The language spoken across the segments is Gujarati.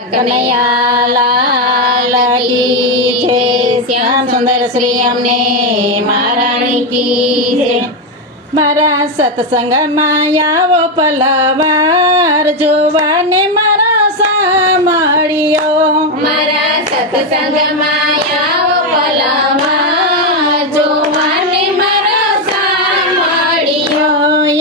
કનૈયા લાલ કી જય, શ્યામ સુંદર શ્રી અમને મહારાણી કી જય. મારા સત્સંગમાં આવો પલવાર જોવાને મારા સાંભળ્યો. મારા સત્સંગમાં આવો પલવાર જોવાને મારો સાંભળ્યો.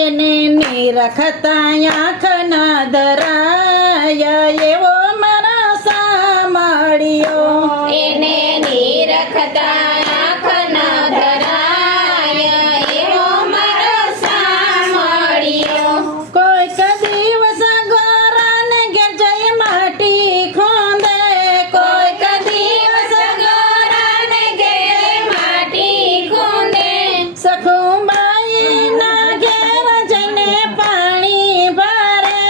એને નિરખતા આંખ ના ધરાય એવો મારા સાંભળ્યો. એને નિરખતા આંખ ન ધરાય એવો મારો સાંભળ્યો. કોઈક દિવસ ગોરાને ઘેર જઈ માટી ખોંદે, કોઈક દિવસ ગોરાને ઘેર માટી ખૂંદે. સખુબાઈના ઘેર જઈને પાણી ભરે.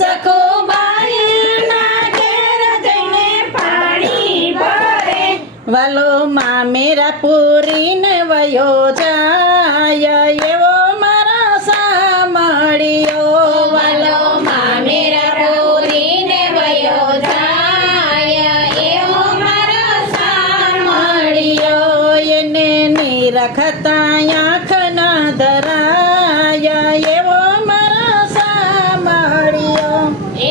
સખુબાઈના ઘેર જઈને પાણી ભરે. વાલો માં મેરા પૂરીને વયો જાય એવો મારા સાંભળ્યો. વાલો માં મેરા પૂરીને વયો જાય એવો મારો સાંભળ્યો. એને નિરખતા આંખ ના ધરાય એવો મારા સાંભળ્યો.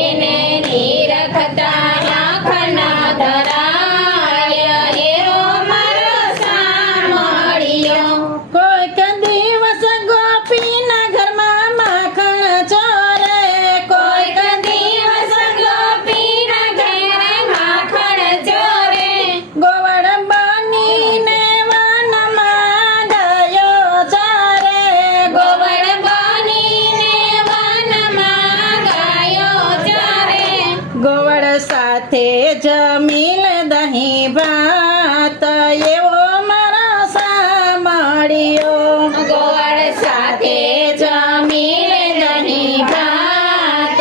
એને નિરખતા આંખ ન ધરાય એવો મારો સાંભળ્યો. કોઈક દિવસ ગોપીના ઘરમાં માખણ ચોરે. કોઈક દિવસ ગોપીના ઘેરે માખણ ચોરે. ગોવળ બનીને વનમાં ગયો ચારે. ગોવળ બનીને વનમાં ગાયો ચારે. ગોવળ સાથે જમીલ દહીં ભાત એવો મારા સાંભળ્યો. ગોળ સાથે જમીન દહીં ભાત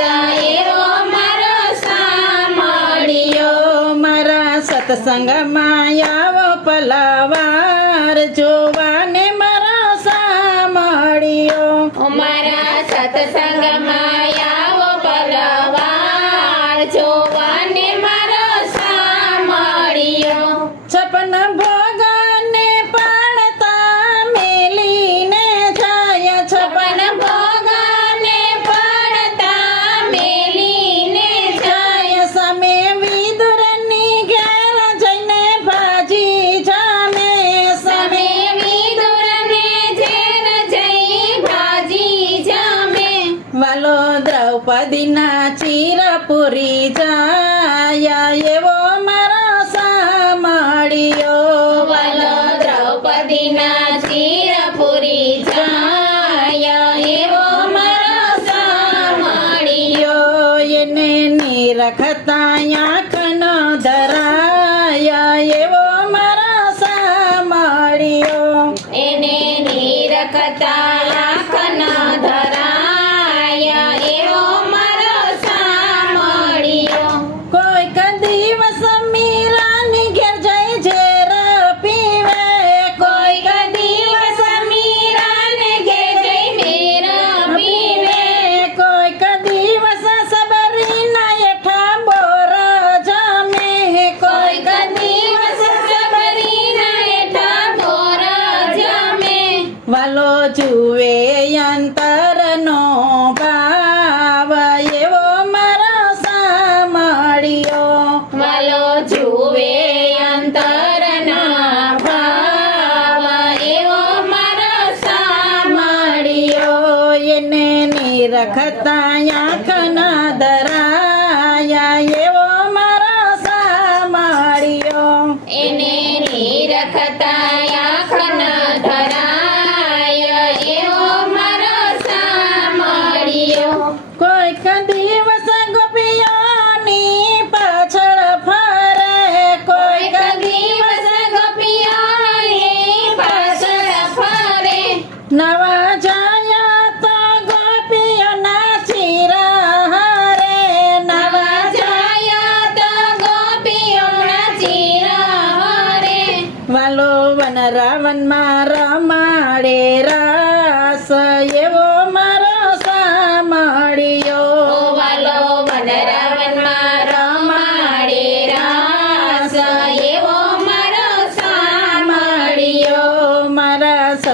એવો મારો સાંભળ્યો. મારા સત્સંગમાં આવો પલવાર જોવાને મારા સાંભળ્યો. મારા સત્સંગમાં આવો પલવાર જોવાને મારો સાંભળ્યો. છપન ભોગને પાડતા મેલીને જાય. છપન ભોગને પડતા મેલીને જાય. સમે વિદુરની ઘેર જઈને ભાજી જામે. સમે વિદુરને ઘેર જઈ ભાજી જમે. વાલો દ્રૌપદીના ચીરપુરી જાય એવો મારા સાંભળ્યો. વાલો દ્રૌપદીના ચીરપુરી જાય એવો મારો સાંભળ્યો. એને નિરખતા આંખ ન ધરાય એવો મારા સાંભળ્યો. એને નિરખતા આંખ ન ધરાય એવો મારો સાંભળ્યો. કોઈક દિવસ મીરાની ઘેર જઈ ઝેર પીવે. કોઈક દિવસ મીરાને ઘેર જઈ મેર પીવે. કોઈક દિવસ સબરીના હેઠા બોર જમે. કોઈક દિવસ સબરીના હેઠા બોર જમે. વાલો જુએ અંતરનો ભાવ એવો મારા સાંભળ્યો. વાલો જુએ અંતરના ભાવ એવો મારો સાંભળ્યો. એને નિરખતા આંખ ના ધરાય એવો મારા સાંભળ્યો. એને નિરખતા આંખ ન ધરાય એવો મારો સાંભળ્યો. કોઈક દિવસ ગોપીઓની પાછળ ફરે. કોઈક દિવસ ગોપીઓની પાછળ ફરે. નવા જાયા તો ગોપીઓના ચીરા હારે. નવા જાય તો ગોપીઓના ચીરા હરે. વાલો વન રાવણમાં રમાડે રાસ એવો મારો સાંભળ્યો. વાલો વનરાવનમાં રમા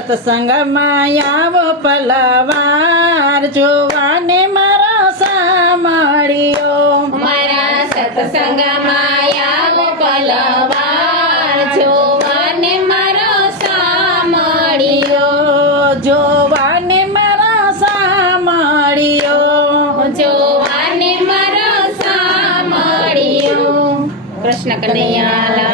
સત્સંગમાં આવો પલવાર જોવાને મારો સામળિયો મારા સત્સંગમાં આવો પલવાર જોવાને મારો સામળિયો જોવાને મારો સામળિયો જોવાને મારો સામળિયો. કૃષ્ણ કનૈયા